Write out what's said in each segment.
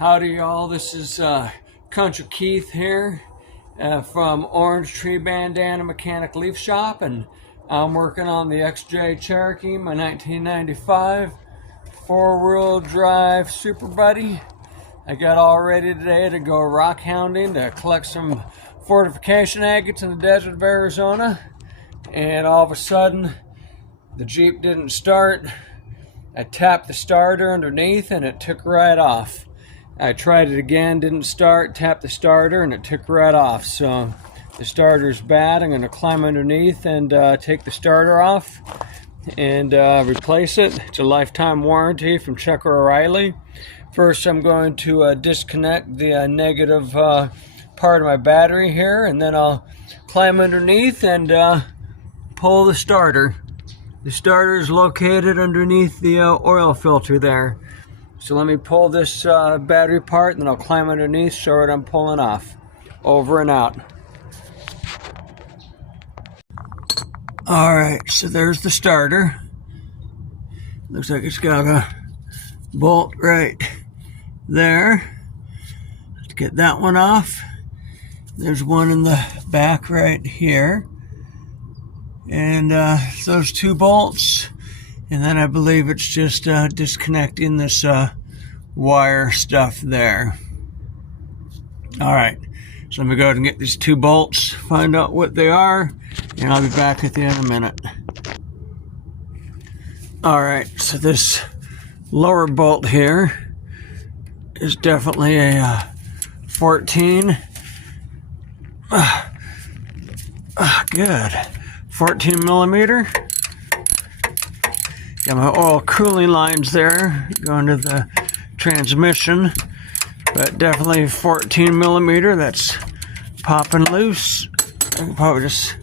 Howdy y'all, this is Country Keith here from Orange Tree Bandana Mechanic Leaf Shop, and I'm working on the XJ Cherokee, my 1995 four-wheel drive Super Buddy. I got all ready today to go rock hounding to collect some fortification agates in the desert of Arizona, and all of a sudden the Jeep didn't start. I tapped the starter underneath and it took right off. I tried it again, didn't start, tapped the starter, and it took right off. So the starter's bad. I'm going to climb underneath and take the starter off and replace it. It's a lifetime warranty from Cherokee O'Reilly. First, I'm going to disconnect the negative part of my battery here, and then I'll climb underneath and pull the starter. The starter is located underneath the oil filter there. So let me pull this battery apart, and then I'll climb underneath, show what I'm pulling off. Over and out. Alright, so there's the starter. Looks like it's got a bolt right there. Let's get that one off. There's one in the back right here. And those two bolts. And then I believe it's just disconnecting this wire stuff there. Alright, so let me go ahead and get these two bolts, find out what they are, and I'll be back at the end of a minute. Alright, so this lower bolt here is definitely a 14. Good. 14 millimeter. Got my oil cooling lines there going to the transmission, but definitely 14 millimeter. That's popping loose. I can probably just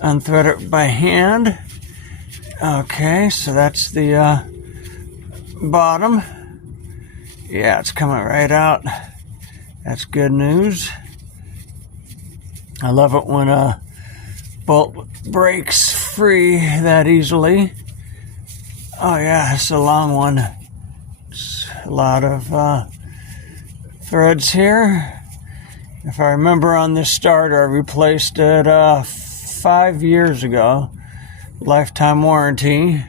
unthread it by hand. Okay, so that's the bottom. Yeah, it's coming right out. That's good news. I love it when a bolt breaks free that easily. Oh yeah, it's a long one. It's a lot of threads here. If I remember on this starter, I replaced it 5 years ago. Lifetime warranty.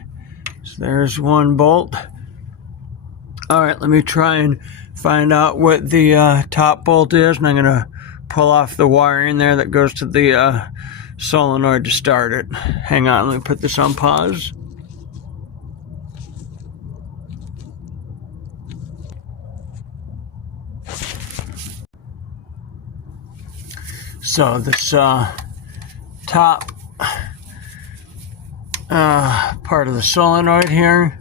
So there's one bolt. Alright, let me try and find out what the top bolt is, and I'm going to pull off the wiring there that goes to the solenoid to start it. Hang on, let me put this on pause. So this top part of the solenoid here,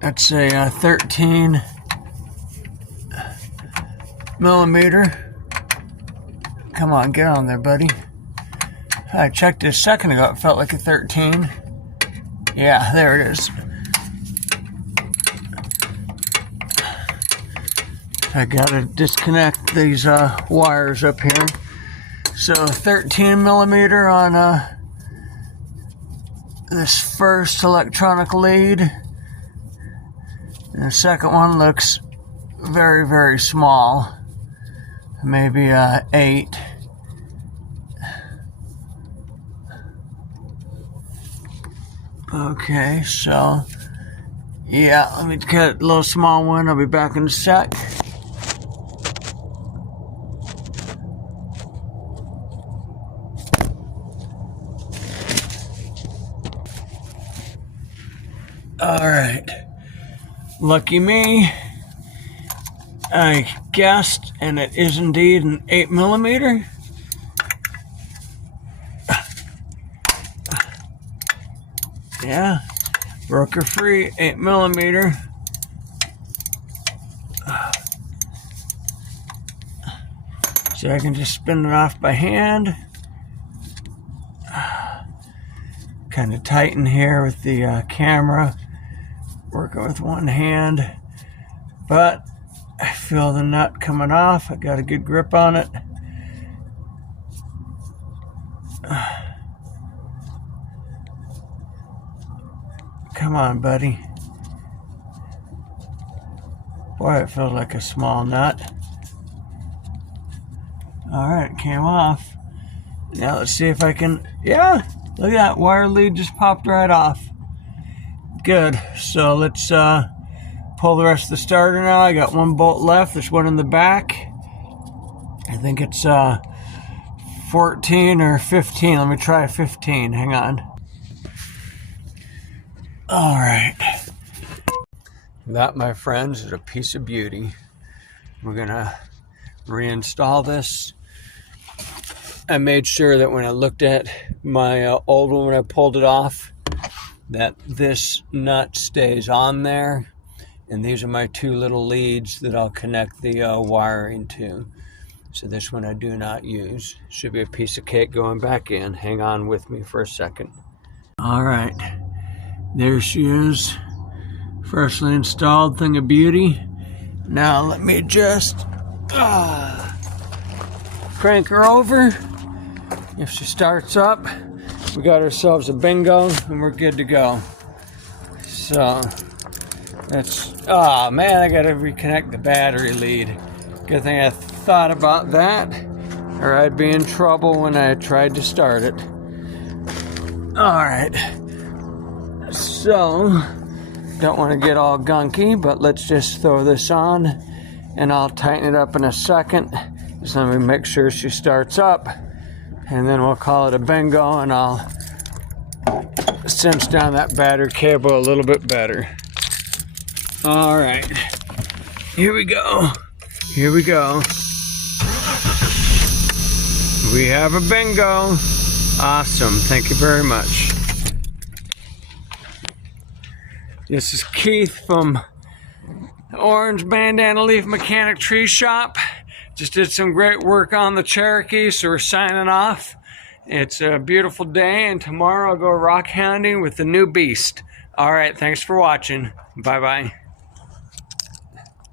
that's a 13 millimeter. Come on, get on there, buddy. I checked this a second ago, it felt like a 13. Yeah, there it is. I gotta disconnect these wires up here. So 13 millimeter on this first electronic lead. And the second one looks very, very small. Maybe 8. Okay, so yeah, let me get a little small one. I'll be back in a sec. Alright, lucky me, I guessed, and it is indeed an 8 millimeter. Yeah, broker free, 8 millimeter. So I can just spin it off by hand. Kind of tighten here with the camera. Working with one hand, but I feel the nut coming off. I got a good grip on it. Come on, buddy. Boy, it feels like a small nut. All right, it came off. Now let's see if I can, yeah, look at that, wire lead just popped right off. Good, so let's pull the rest of the starter now. I got one bolt left, there's one in the back. I think it's 14 or 15. Let me try 15, hang on. All right. That, my friends, is a piece of beauty. We're gonna reinstall this. I made sure that when I looked at my old one when I pulled it off, that this nut stays on there. And these are my two little leads that I'll connect the wiring to. So this one I do not use. Should be a piece of cake going back in. Hang on with me for a second. All right, there she is. Freshly installed thing of beauty. Now let me just crank her over. If she starts up, we got ourselves a bingo and we're good to go. So that's, oh man, I gotta reconnect the battery lead. Good thing I thought about that, or I'd be in trouble when I tried to start it. All right, so don't want to get all gunky, but let's just throw this on and I'll tighten it up in a second. Just let me make sure she starts up and then we'll call it a bingo and I'll cinch down that battery cable a little bit better. All right, here we go. Here we go. We have a bingo. Awesome, thank you very much. This is Keith from Orange Bandana Leaf Mechanic Tree Shop. Just did some great work on the Cherokee, so we're signing off. It's a beautiful day, and tomorrow I'll go rock hounding with the new beast. All right, thanks for watching. Bye-bye.